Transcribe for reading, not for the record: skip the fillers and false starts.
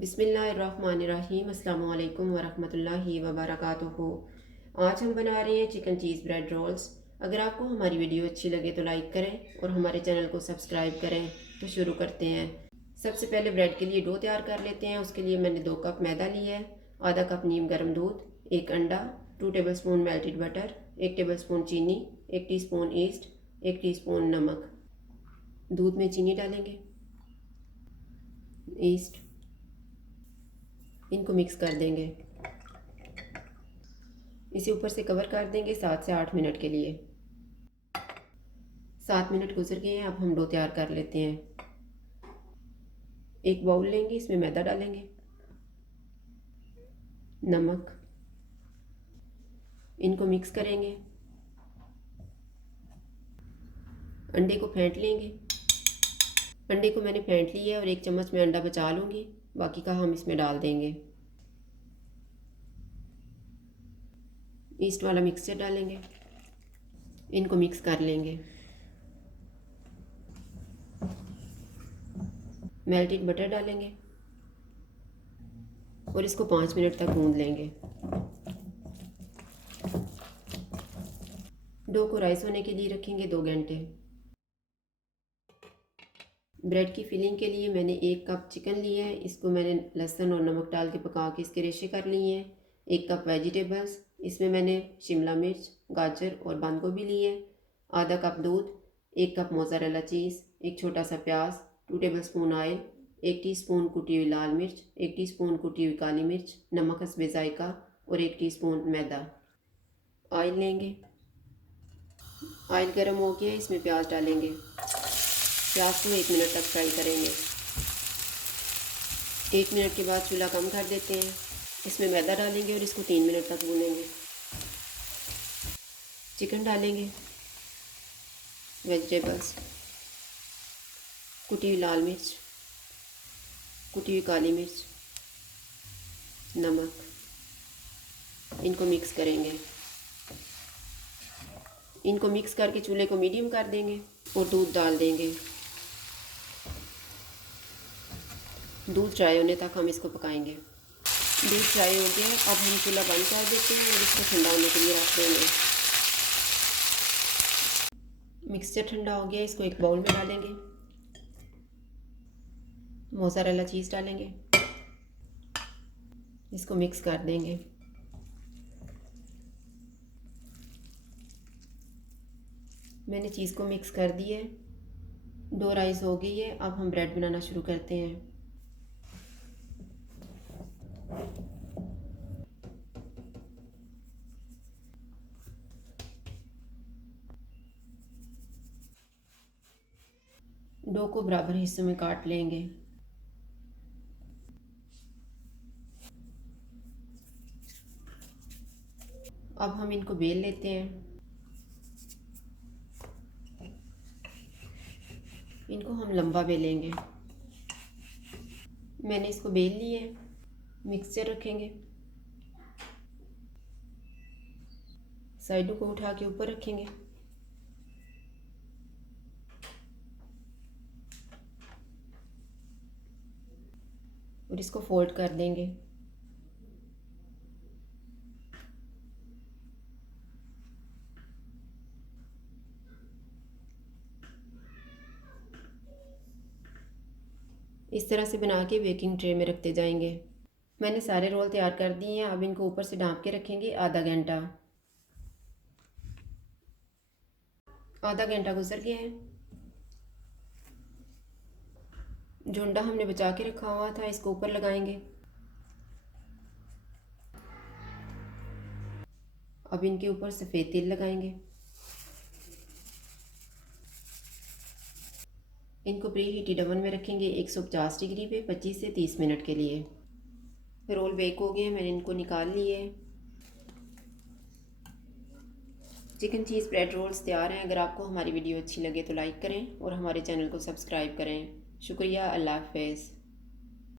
बिस्मिल्लाहिर्रहमानिर्रहीम अस्सलामु अलैकुम वरहमतुल्लाहि वबरकातुहू। आज हम बना रहे हैं चिकन चीज़ ब्रेड रोल्स। अगर आपको हमारी वीडियो अच्छी लगे तो लाइक करें और हमारे चैनल को सब्सक्राइब करें। तो शुरू करते हैं। सबसे पहले ब्रेड के लिए डो तैयार कर लेते हैं। उसके लिए मैंने 2 कप मैदा लिया है, आधा कप नीम गर्म दूध, 1 अंडा, 2 टेबलस्पून मेल्टेड बटर, 1 टेबलस्पून चीनी, 1 टीस्पून ईस्ट, 1 टीस्पून नमक। दूध में चीनी डालेंगे, ईस्ट, इनको मिक्स कर देंगे। इसे ऊपर से कवर कर देंगे 7 से 8 मिनट के लिए। 7 मिनट गुजर गए हैं। अब हम डो तैयार कर लेते हैं। एक बाउल लेंगे, इसमें मैदा डालेंगे, नमक, इनको मिक्स करेंगे। अंडे को फेंट लेंगे। अंडे को मैंने फेंट लिया है और 1 चम्मच में अंडा बचा लूँगी, बाकी का हम इसमें डाल देंगे। ईस्ट वाला मिक्सचर डालेंगे, इनको मिक्स कर लेंगे। मेल्टेड बटर डालेंगे और इसको 5 मिनट तक गूंद लेंगे। डो को राइस होने के लिए रखेंगे 2 घंटे। ब्रेड की फिलिंग के लिए मैंने 1 कप चिकन लिया है। इसको मैंने लहसुन और नमक डाल के पका के इसके रेशे कर लिए हैं। 1 कप वेजिटेबल्स, इसमें मैंने शिमला मिर्च, गाजर और बंद गोभी ली है। आधा कप दूध, 1 कप मोज़रेला चीज़, 1 छोटा सा प्याज, 2 टेबलस्पून ऑयल, 1 टीस्पून कुटी हुई लाल मिर्च, 1 टीस्पून कुटी हुई काली मिर्च, नमक हस्बे जायका और 1 टीस्पून मैदा। ऑयल लेंगे, ऑयल गर्म हो गया, इसमें प्याज डालेंगे। प्याज को 1 मिनट तक फ्राई करेंगे। 1 मिनट के बाद चूल्हा कम कर देते हैं। इसमें मैदा डालेंगे और इसको 3 मिनट तक भूनेंगे। चिकन डालेंगे, वेजिटेबल्स, कुटी हुई लाल मिर्च, कुटी हुई काली मिर्च, नमक, इनको मिक्स करेंगे। इनको मिक्स करके चूल्हे को मीडियम कर देंगे और दूध डाल देंगे। दूध ड्राई होने तक हम इसको पकाएंगे। दूध ड्राई हो गया, अब हम चूल्हा बंद कर देते हैं और इसको ठंडा होने के लिए रख देंगे। मिक्सचर ठंडा हो गया, इसको एक बाउल में डालेंगे। मोज़रेला चीज़ डालेंगे, इसको मिक्स कर देंगे। मैंने चीज़ को मिक्स कर दी है। डो राइस हो गई है। अब हम ब्रेड बनाना शुरू करते हैं। डो को बराबर हिस्सों में काट लेंगे। अब हम इनको बेल लेते हैं। इनको हम लंबा बेलेंगे। मैंने इसको बेल लिया है। मिक्सचर रखेंगे, साइडों को उठा के ऊपर रखेंगे। और इसको फोल्ड कर देंगे। इस तरह से बना के बेकिंग ट्रे में रखते जाएंगे। मैंने सारे रोल तैयार कर दिए हैं। अब इनको ऊपर से ढाँप के रखेंगे आधा घंटा। आधा घंटा गुजर गया है। जो अंडा हमने बचा के रखा हुआ था इसको ऊपर लगाएंगे। अब इनके ऊपर सफ़ेद तिल लगाएंगे। इनको प्री हीटेड ओवन में रखेंगे 150 डिग्री पे 25 से 30 मिनट के लिए। रोल बेक हो गए, मैंने इनको निकाल लिए। चिकन चीज़ ब्रेड रोल्स तैयार हैं। अगर आपको हमारी वीडियो अच्छी लगे तो लाइक करें और हमारे चैनल को सब्सक्राइब करें। शुक्रिया। अल्लाह हाफ़िज़।